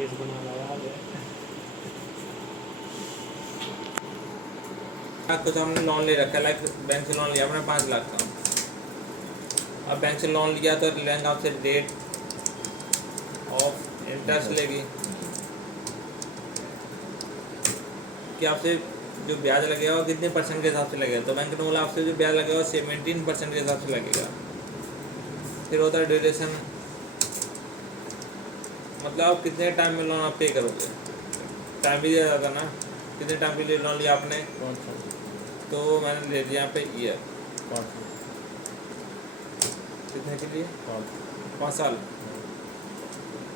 Case बना लगा है। कुछ हमने लोन ले रखा है, लाइक बैंक से लोन लिया हमने 5 लाख का। अब बैंक से लोन लिया तो बैंक आपसे रेट ऑफ इंटरेस्ट लेगी कि आपसे जो ब्याज लगेगा वो कितने परसेंट के हिसाब से लगेगा। तो बैंक ने बोला आपसे जो ब्याज लगेगा वो 17% के हिसाब से लगेगा। फिर होता है ड्यूरेशन, मतलब आप कितने टाइम में लोन आप पे करोगे। टाइम भी दिया जाता ना, कितने टाइम के लिए लोन लिया आपने, तो मैंने ले लिया यहाँ पे ईयर। कितने के लिए? 5 साल।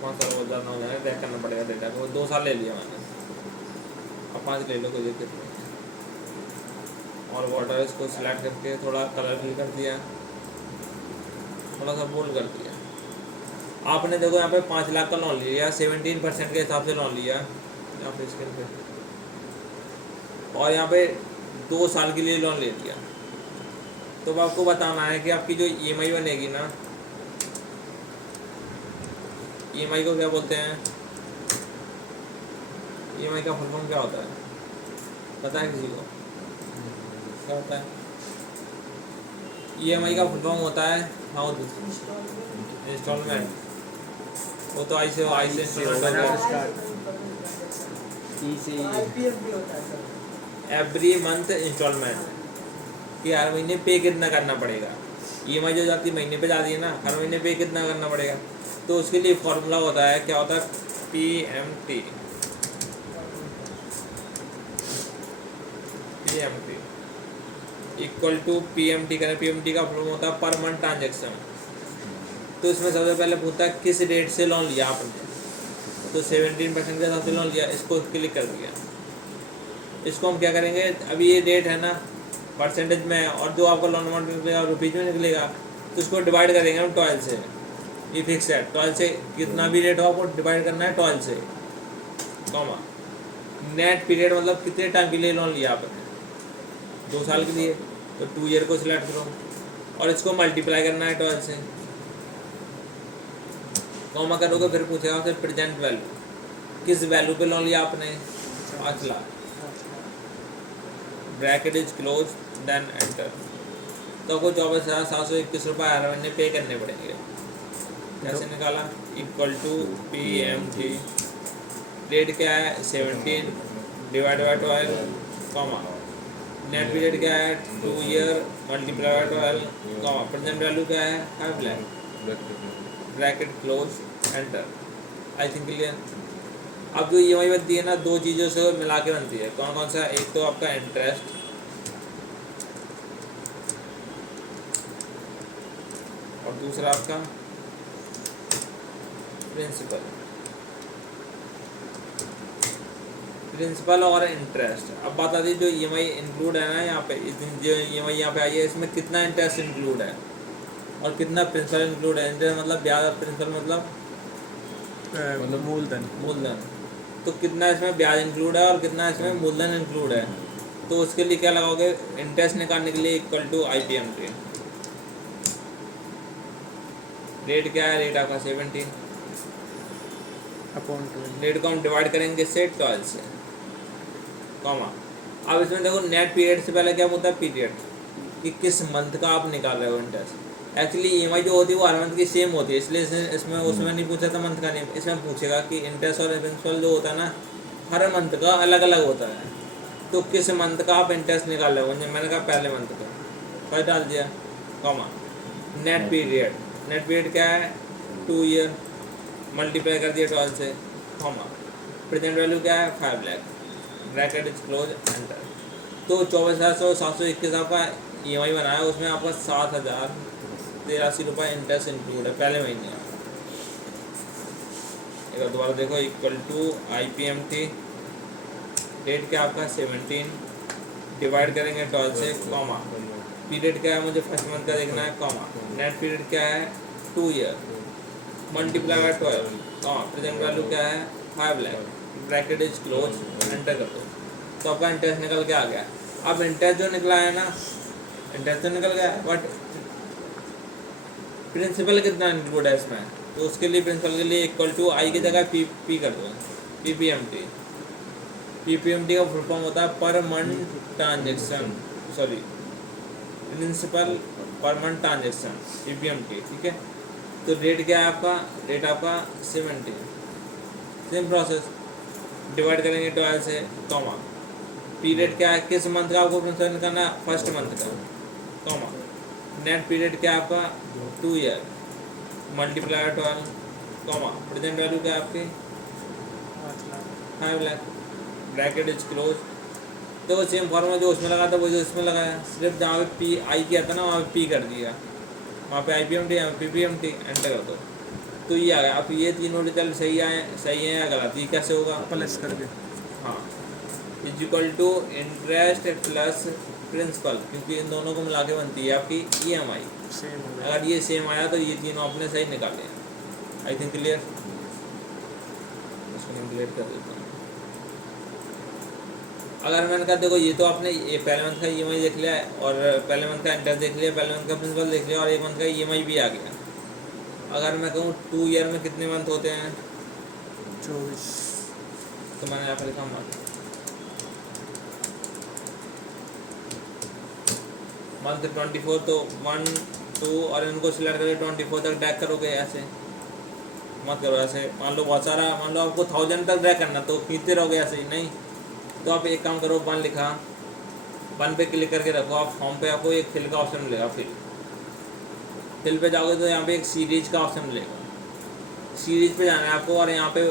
5 साल बहुत ज़्यादा हो जाएगा, ट्रैक करना पड़ेगा डेटा को। 2 साल ले लिया मैंने, अब 5 ले लो, कोई दिक्कत नहीं। और वाटर इसको सिलेक्ट करके थोड़ा कलर फिल कर दिया, थोड़ा सा बोल्ड कर दिया। आपने देखो यहाँ पे 5 लाख का लोन लिया, 17% के हिसाब से लोन लिया यहाँ पे स्क्रीन पे, और यहाँ पे 2 साल के लिए लोन ले लिया। तो अब आपको बताना है कि आपकी जो ईएमआई बनेगी ना, ईएमआई को क्या बोलते हैं, ईएमआई का फुल फॉर्म क्या होता है, पता है किसी को क्या होता है? ईएमआई का फुल फॉर्म होता है इंस्टॉलमेंट। वो तो आई से एवरी मंथ इंस्टॉलमेंट, कि हर महीने पे कितना करना पड़ेगा। ईएमआई जो जाती है महीने पे जाती है ना, हर महीने पे कितना करना पड़ेगा। तो उसके लिए फॉर्मूला होता है, क्या होता है, पीएमटी। इक्वल टू पीएमटी करें, पीएमटी का फॉर्मूला होता है पर मंथ ट्रांजेक्शन। तो इसमें सबसे पहले पूछता है किस रेट से लोन लिया आपने, तो 17% के हिसाब से लोन लिया, इसको क्लिक कर दिया। इसको हम क्या करेंगे, अभी ये रेट है ना परसेंटेज में, और जो आपका लोन अमाउंट निकलेगा रुपीज में निकलेगा, तो इसको डिवाइड करेंगे हम 12 से। ये फिक्स है, 12 से कितना भी रेट हो आपको डिवाइड करना है 12 से, कॉमा। नेट पीरियड मतलब कितने टाइम के लिए लोन लिया आपने, 2 साल के लिए, तो 2 ईयर को सिलेक्ट करो और इसको मल्टीप्लाई करना है 12 से, कॉमा करोगे। फिर पूछेगा फिर प्रेजेंट वैल्यू, किस वैल्यू पे लोन लिया आपने, 5 lakh, bracket is close, then enter. तो आपको 24,721 रुपये हर महीने पे करने पड़ेंगे। कैसे निकाला, इक्वल टू पीएमटी, रेट क्या है 17 divide by 12, comma. Net period क्या है 2 year multiply by 12, comma. Present value क्या है 5 lakh, bracket close, enter. I think clear. अब जो ईएमआई बनती है ना, 2 चीज़ों से मिला के बनती है। कौन कौन सा, एक तो आपका इंटरेस्ट और दूसरा आपका प्रिंसिपल और इंटरेस्ट। अब बात आती है जो ईएमआई इंक्लूड है ना यहाँ पे, जो ईएमआई यहाँ पे आई है, इसमें कितना इंटरेस्ट इंक्लूड है और कितना प्रिंसिपल इंक्लूड है। इंटरेस्ट मतलब ब्याज, प्रिंसिपल मतलब मूलधन। तो कितना इसमें ब्याज इंक्लूड है और कितना इसमें मूलधन इंक्लूड है। तो उसके लिए क्या लगाओगे, इंटरेस्ट निकालने के लिए इक्वल टू आईपीएमटी। रेट क्या है, रेट आपका 17, रेट को हम डिवाइड करेंगे से 12 से, कॉमा। अब इसमें देखो नेट पीरियड से पहले क्या होता है, पीरियड, कि किस मंथ का आप निकाल रहे हो इंटरेस्ट। एक्चुअली ईएमआई जो होती है वो हर मंथ की सेम होती है, इसलिए इसमें उसमें नहीं पूछा था मंथ का नहीं, इसमें पूछेगा कि इंटरेस्ट और प्रिंसिपल जो होता है ना हर मंथ का अलग अलग होता है। तो किस मंथ का आप इंटरेस्ट निकाल रहे हो, मैंने कहा पहले मंथ का, फर्स्ट डाल दिया, कॉमा। नेट पीरियड क्या है 2 ईयर मल्टीप्लाई कर दिया 12 से, कॉमा। प्रेजेंट वैल्यू क्या है 5 lakh, bracket is close, enter. तो 24,721 आपका ईएमआई बनाया, उसमें आपका 7,083 रुपये इंटरेस्ट इंक्लूड है पहले महीने। एक बार दोबारा देखो, इक्वल टू आईपीएमटी, रेट क्या आपका 17 डिवाइड करेंगे 12 से, कॉमा। पीरियड क्या है मुझे फर्स्ट मंथ का देखना है, कॉमा। नेट पीरियड क्या है 2 year multiply by 12, comma. Present value क्या है 5 lakh, bracket is close, enter कर दो। तो आपका इंटरेस्ट निकल के आ गया। अब इंटरेस्ट जो निकला है ना, इंटरेस्ट तो निकल गया, बट प्रिंसिपल कितना इंक्लूड है इसमें, तो उसके लिए प्रिंसिपल के लिए इक्वल टू आई की जगह पी कर दो, पीपीएमटी। पीपीएमटी का फुल फॉर्म होता है per month transaction, sorry principal per month transaction, PPMT. ठीक है, तो रेट क्या है आपका, रेट आपका 70। सेम प्रोसेस, डिवाइड करेंगे 12 से, कॉमा पीरियड क्या है, किस मंथ का आपको प्रिंसिपल करना है, फर्स्ट मंथ का, कॉमा नेट पीरियड क्या है आपका 2 year, multiply 12, comma present value क्या है आपकी 5 लाख, ब्रैकेट इज क्लोज। तो सेम फॉर्मूला जो उसमें लगा था वो जो इसमें लगाया, सिर्फ जहाँ पे पी आई किया था ना वहाँ पे पी कर दिया, वहाँ पे आई पी एम टी, यहाँ पे P P M T, enter कर दो तो ये आ गया। अब ये तीनों रिजल्ट सही आए, सही है या गलत, ये कैसे होगा, प्लस करके। हाँ, is equal to interest plus principal, क्योंकि इन दोनों को मिला के बनती है आपकी EMI। सेम हो गया। अगर ये सेम आया तो ये तीनों आपने सही निकाले। आई थिंक क्लियर, इसको कैलकुलेट कर देता हूँ। अगर मैंने कहा देखो ये तो आपने ये पहले मंथ का EMI देख लिया है, और पहले मंथ का इंटरेस्ट देख लिया, पहले मंथ का प्रिंसिपल देख लिया, और एक मंथ का EMI भी आ गया। अगर मैं कहूँ 2 ईयर में कितने मंथ होते हैं, 24। तो मैंने यहाँ पर लिखा मंथ, मंथ 24, तो 1 2 और इनको सिलेक्ट करके 24 तक ड्रैग करोगे, ऐसे मत करो। ऐसे मान लो बहुत सारा, मान लो आपको 1000 तक ड्रैग करना, तो खींचते रहोगे ऐसे ही नहीं। तो आप एक काम करो, 1 लिखा, 1 पे क्लिक करके रखो, आप फॉर्म पे आपको एक फिल का ऑप्शन मिलेगा, फिल पे जाओगे तो यहाँ पे एक सीरीज का ऑप्शन मिलेगा, सीरीज पे जाना है आपको, और यहाँ पे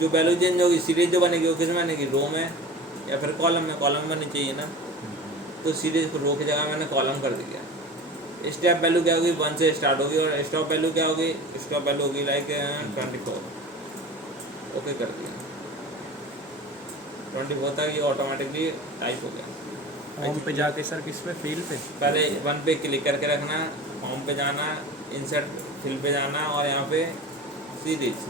जो वैल्यू चेंज होगी, सीरीज जो बनेगी वो किस में बनेगी, रो में या फिर कॉलम में, कॉलम बननी चाहिए ना, तो सीरीज को रो की जगह मैंने कॉलम कर दिया। स्टेप वैल्यू क्या होगी, 1 से स्टार्ट होगी, और स्टॉप वैल्यू क्या होगी, स्टॉप वैल्यू होगी लाइक 24, ओके कर दिया। 24 तक ये ऑटोमेटिकली टाइप हो गया। होम पे जाके सर किस पे, फील पे, पहले 1 पे क्लिक करके रखना, होम पे जाना, इंसर्ट फिल पे जाना, और यहाँ पे सीरीज,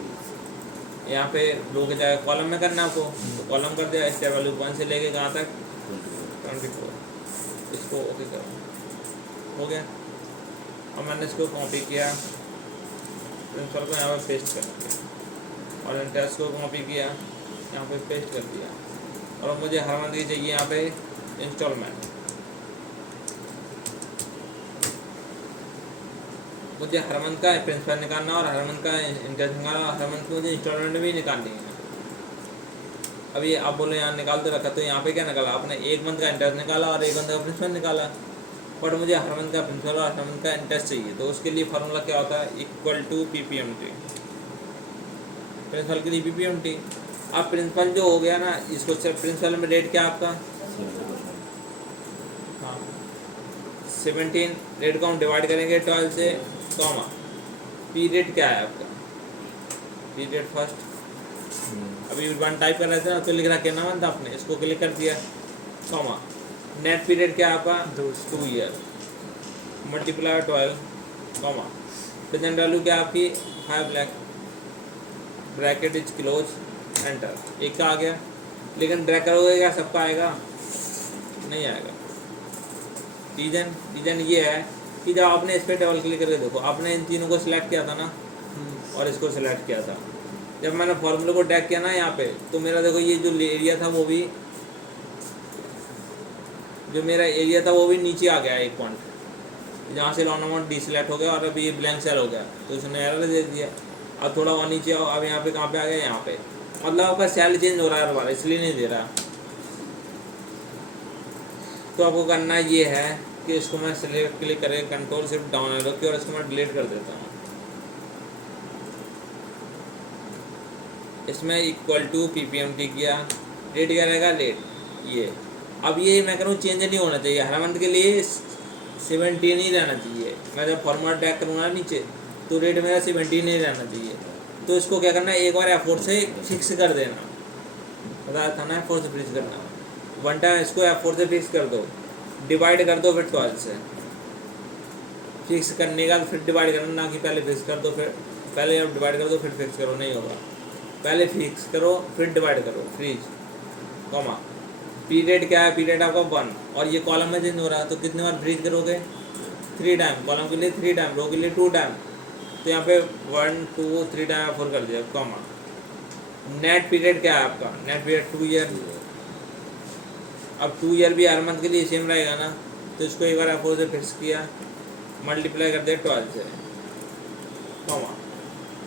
यहाँ पे रो के जगह कॉलम में करना आपको, तो कॉलम कर दिया। स्टेप वैल्यू 1 से लेके कहाँ तक, 24, इसको ओके करो, हो गया। और मैंने इसको कॉपी किया, प्रिंसिपल को यहाँ पे पेस्ट कर दिया, और इंटरेस्ट को कॉपी किया, यहाँ पे पेस्ट कर दिया, और मुझे हर मंथ की चाहिए यहाँ पे इंस्टॉलमेंट। मुझे हर मंथ का प्रिंसिपल निकालना और हर मंथ का इंटरेस्ट निकालना, और हर मंथ की मुझे इंस्टॉलमेंट भी निकालनी है। अभी आप बोले यहाँ निकाल तो रखा, तो यहाँ पे क्या निकाला आपने, एक मंथ का इंटरेस्ट निकाला और एक मंथ का प्रिंसिपल निकाला, बट मुझे हर मंथ का प्रिंसिपल और हर मंथ का इंटरेस्ट चाहिए। तो उसके लिए फार्मूला क्या होता है, इक्वल टू पीपीएमटी, प्रिंसिपल के लिए पीपीएमटी। अब प्रिंसिपल जो हो गया ना, इसको सिर्फ प्रिंसिपल में रेट क्या आपका, हाँ 17, रेट को हम डिवाइड करेंगे 12 से, कॉमा पीरियड क्या है आपका, पीरियड फर्स्ट, अभी 1 टाइप कर रहे थे ना, तो लिख रहा क्या नाम था आपने, इसको क्लिक कर दिया, कॉमा नेट पीरियड क्या है आपका 2 year, multiply 12, comma present value क्या आपकी 5 lakh, bracket is close, enter. एक का आ गया, लेकिन ड्रैग करोगे क्या सबका आएगा, नहीं आएगा। रीजन ये है कि जब आपने इस पर डबल क्लिक करके देखो, आपने इन तीनों को सिलेक्ट किया था ना, और इसको सिलेक्ट किया था, जब मैंने फॉर्मूले को ड्रैग किया ना यहाँ पे, तो मेरा देखो ये जो एरिया था वो भी, जो मेरा एरिया था वो भी नीचे आ गया एक पॉइंट, जहाँ से लॉन अमाउंट डीसिलेक्ट हो गया, और अभी ये ब्लैंक सेल हो गया, तो उसने एरर दे दिया। अब थोड़ा और नीचे आओ, अब यहाँ पे कहाँ पे आ गया, यहाँ पे, मतलब आपका सेल चेंज हो रहा है हर बार, इसलिए नहीं दे रहा। तो आपको करना ये है कि इसको मैं सिलेक्ट क्लिक करके कंट्रोल शिफ्ट डाउन एरो की, और इसको मैं डिलीट कर देता हूँ। इसमें इक्वल टू पीपीएमटी किया, रेट क्या रहेगा, लेट ये। अब ये मैं करूँ चेंज नहीं होना चाहिए, हर मंथ के लिए 17 ही रहना चाहिए। मैं जब फॉर्मूला ट्रैक करूँगा नीचे, तो रेट मेरा 17 ही रहना चाहिए। तो इसको क्या करना है, एक बार F4 से फिक्स कर देना, बताया था ना, F4 से फिक्स करना। 1 टाइम इसको F4 से फिक्स कर दो, डिवाइड कर दो फिर 12 से। फिक्स करने का फिर डिवाइड करना, ना कि पहले फिक्स कर दो फिर पहले अब डिवाइड कर दो फिर फिक्स करो, नहीं होगा। पहले फिक्स करो फिर डिवाइड करो, फ्रीज, कॉमा पीरियड क्या है, पीरियड आपका 1, और ये कॉलम में चेंज हो रहा है, तो कितने बार फ्रीज करोगे, 3 टाइम, कॉलम के लिए 3 टाइम, रो के लिए 2 टाइम, तो यहाँ पे 1 2 3 टाइम F4 कर दिया कॉमा। नेट पीरियड क्या है आपका? Net period 2 year. अब 2 ईयर भी हर मंथ के लिए सेम रहेगा ना, तो इसको एक बार F4 से फिक्स किया, मल्टीप्लाई कर दिया 12 से कॉमा।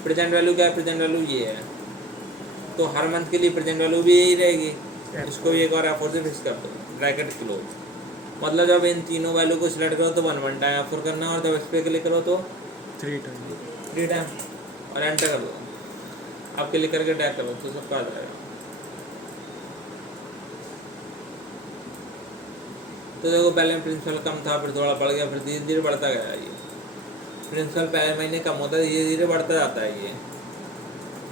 प्रेजेंट वैल्यू क्या है? प्रेजेंट वैल्यू ये है, तो हर मंथ के लिए प्रेजेंट वैल्यू भी यही रहेगी। इसको भी एक बार F4 से फिक्स कर दो, ब्रैकेट क्लोज। मतलब जब इन तीनों वैल्यू को सिलेक्ट करो तो 1 टाइम F4 करना, और जब इस पर क्लिक करो तो 3 टाइम 3 टाइम, और एंटर कर दो। अब क्लिक करके टैग करो तो सबका आ जाएगा। तो देखो पहले प्रिंसिपल कम था, फिर थोड़ा बढ़ गया, फिर धीरे धीरे बढ़ता गया। ये प्रिंसिपल पहले महीने कम होता है, धीरे धीरे बढ़ता जाता है ये,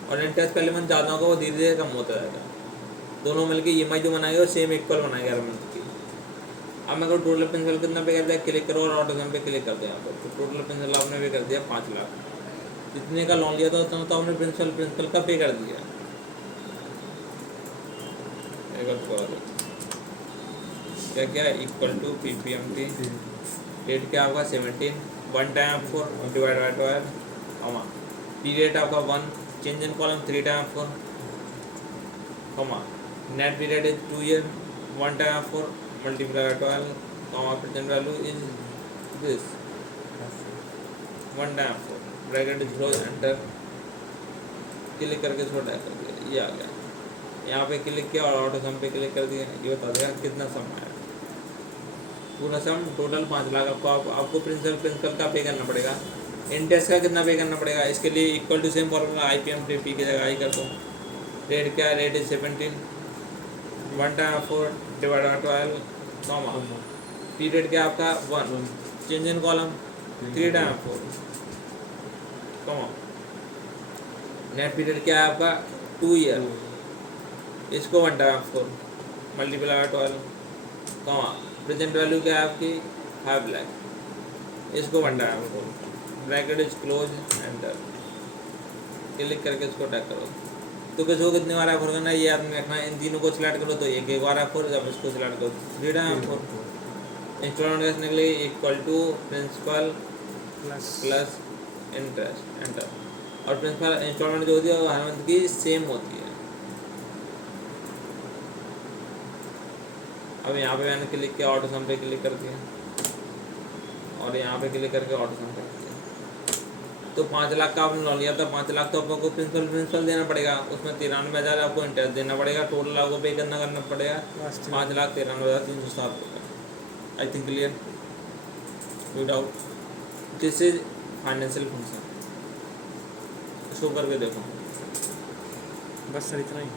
और इंटरेस्ट पहले मंथ ज़्यादा होगा, वो धीरे धीरे कम होता जाएगा। दोनों मिलकर EMI जो बनाएगा वो सेम इक्वल बनाएगा हर मंथ की। अब मैं टोटल प्रिंसिपल कितना पे कर दिया, क्लिक करो और ऑटो सम पे क्लिक कर दो यहाँ पर। तो टोटल प्रिंसिपल आपने पे कर दिया 5 लाख। जितने का लोन लिया था उतना तो आपने प्रिंसिपल का पे कर दिया। क्या क्या इक्वल टू PPMT, डेट क्या आपका 17, 1 time F4 divide by 12 comma, period आपका 1, change in column 3 time F4 comma, net period is 2 year, 1 time F4 multiply by 12 comma, present value is this 1 time F4 bracket is close, enter. Click करके छोटा कर दिया, ये आ गया। यहाँ पे click किया और ऑटो सम पे क्लिक कर दिया, ये बता देगा कितना सम आया। पूरा सम टोटल 5 लाख आपको प्रिंसिपल का पे करना पड़ेगा। इंटरेस्ट का कितना पे करना पड़ेगा, इसके लिए equal to same formula IPMT की जगह आई कर दो। रेट क्या है? Rate is 17, 1 time F4 divide by 12 comma, period क्या आपका 1, change in column 3 time F4 comma, net period क्या है आपका 2 ईयर, इसको 1 time F4 multiply by 12 comma, present value क्या है आपकी 5 लाख, इसको 1 time F4 bracket is close, enter. Click करके इसको टैग करो। तो किसी को कितने बार F4 करना है ये याद में रखना है। इन तीनों को सिलेक्ट करो तो एक बार F4, जब इसको सिलेक्ट करो 3 टाइम F4। इंस्टॉलमेंट करने के लिए equal to principal plus interest, enter. और प्रिंसिपल इंस्टॉलमेंट जो होती है वो हर मंथ की सेम होती है। अब यहाँ पे मैंने क्लिक किया, ऑटो सम पे क्लिक कर दिया, और यहाँ पे क्लिक करके ऑटो सम कर दिया। तो 5 लाख का आपने लोन लिया था, 5 लाख तो आपको प्रिंसिपल देना पड़ेगा, उसमें 93,000 आपको इंटरेस्ट देना पड़ेगा, टोटल आपको पे करना पड़ेगा 5,93,307 रुपये। I think clear, without. This is financial function. Show करके देखो बस सर इतना ही।